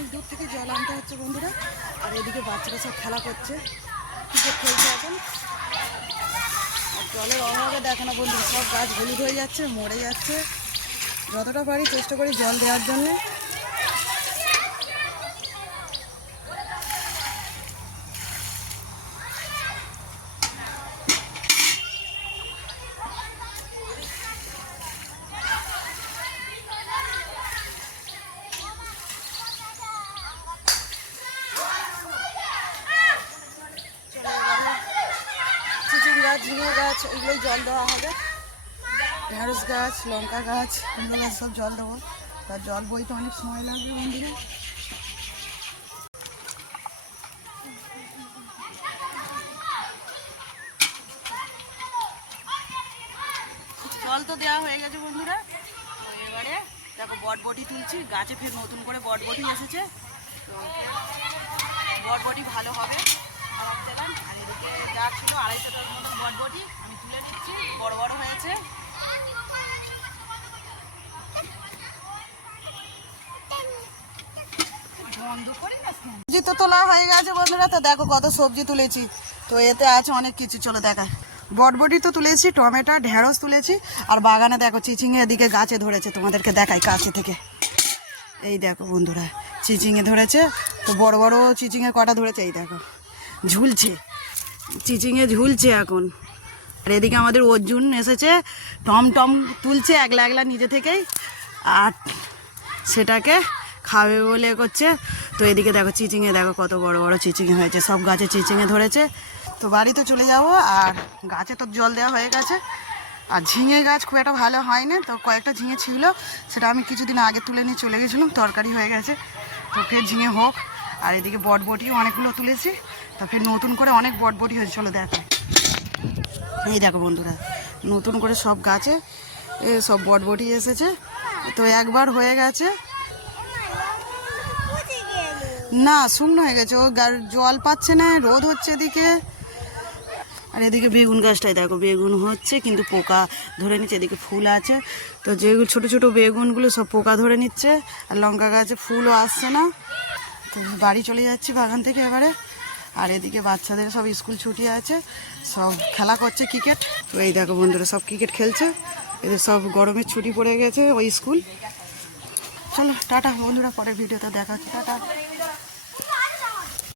অনেক দূর থেকে জল আনতে হচ্ছে বন্ধুরা। আর এদিকে বাচ্চারা সব খেলা করছে। ক্রিকেট খেলছে এখন? আর জলের অভাবে দেখে না বন্ধুরা, সব গাছ হলুদ হয়ে যাচ্ছে, মরে যাচ্ছে। যতটা পারি চেষ্টা করি জল দেওয়ার জন্যে। গাছ, ঝিঙে গাছ, এগুলোই জল দেওয়া হবে। ঢেঁড়স গাছ, লঙ্কা গাছ এগুলো গাছ সব জল দেবো। তার জল বইতে অনেক সময় লাগবে মন্দিরে। জল তো দেওয়া হয়ে গেছে বন্ধুরা। এবারে দেখো বটবটি তুলছি, গাছে ফের নতুন করে বটবটি এসেছে। তো বটবটি ভালো হবে। সবজি তো তোলা হয়ে গেছে বন্ধুরা, তো দেখো কত সবজি তুলেছি। তো এতে আছে অনেক কিছু, চলে দেখায় বটবটি তো তুলেছি, টমেটো, ঢেঁড়স তুলেছি, আর বাগানে দেখো চিচিংয়ে এদিকে গাছে ধরেছে, তোমাদেরকে দেখাই কাছে থেকে। এই দেখো বন্ধুরা, চিচিংয়ে ধরেছে, তো বড় বড় চিচিংয়ে কটা ধরেছে, এই দেখো। ঝুলছে, চিচিংয়ে ঝুলছে এখন। আর এদিকে আমাদের অর্জুন এসেছে, টম টম তুলছে একলা একলা নিজে থেকেই, আর সেটাকে খাবে বলে করছে। তো এদিকে দেখো চিচিংয়ে দেখো কত বড় বড় চিচিংয়ে হয়েছে, সব গাছে চিচিংয়ে ধরেছে। তো বাড়িতে চলে যাব, আর গাছে তো জল দেওয়া হয়ে গেছে। আর ঝিঙে গাছ খুব একটা ভালো হয়নি, তো কয়েকটা ঝিঙে ছিল, সেটা আমি কিছুদিন আগে তুলে নিয়ে চলে গেছিলাম, তরকারি হয়ে গেছে। তো ফের ঝিঙে হোক, আর এদিকে বটবটিও অনেকগুলো তুলেছি। তো ফের নতুন করে অনেক বটবটি হয়েছে, চলো দেখো। এই দেখো বন্ধুরা, নতুন করে সব গাছে সব বটবটি এসেছে। তো একবার হয়ে গেছে। না, শুকনো হয়ে গেছে, ও জল পাচ্ছে না, রোদ হচ্ছে এদিকে। আর এদিকে বেগুন গাছটাই দেখো, বেগুন হচ্ছে, কিন্তু পোকা ধরে নিচ্ছে, এদিকে ফুল আছে। তো যেগুলো ছোট ছোট বেগুনগুলো সব পোকা ধরে নিচ্ছে, আর লঙ্কা গাছে ফুলও আসছে না। তো বাড়ি চলে যাচ্ছি বাগান থেকে এবারে। আর এদিকে বাচ্চাদের সব স্কুল ছুটি আছে, সব খেলা করছে ক্রিকেট। তো এই দেখো বন্ধুরা, সব ক্রিকেট খেলছে। এদের সব গরমের ছুটি পড়ে গেছে ওই স্কুল। চলো, টাটা বন্ধুরা, পরের ভিডিওতে দেখা হচ্ছে, টাটা।